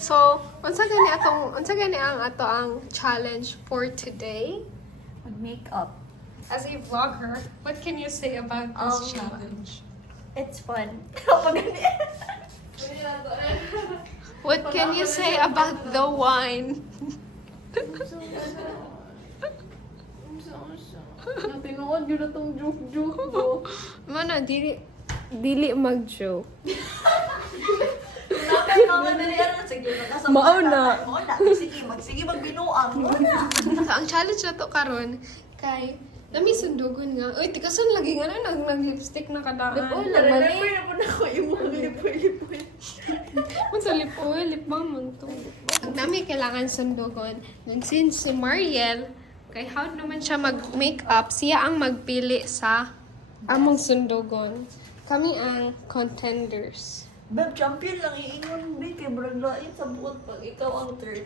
So, unsa gani ang challenge for today? Mag-makeup. As a vlogger, what can you say about this challenge? It's fun. What can you say about the wine? Tinuod yun na tong joke ko. Mana, dili mag-joke. Nakay mga nariyan. Sige, nakasama. Mauna. Mauna. Sige, magbinuang. Mauna. So, ang challenge na to karon kay nami sundugon nga. Uy, tikason lagi nga na nag-lipstick na kadaan. Lip oil lang. Nariyan na po na ako yung mga lip oil. Kung sa lip oil, lip balm man to. Ang nami kailangan sundugon. And since si Mariel, kay how naman siya mag-makeup, siya ang magpili sa among sundugon. Kami ang contenders. Beb, champion lang iingon. Kay Brad lain sa buot pag ikaw ang third.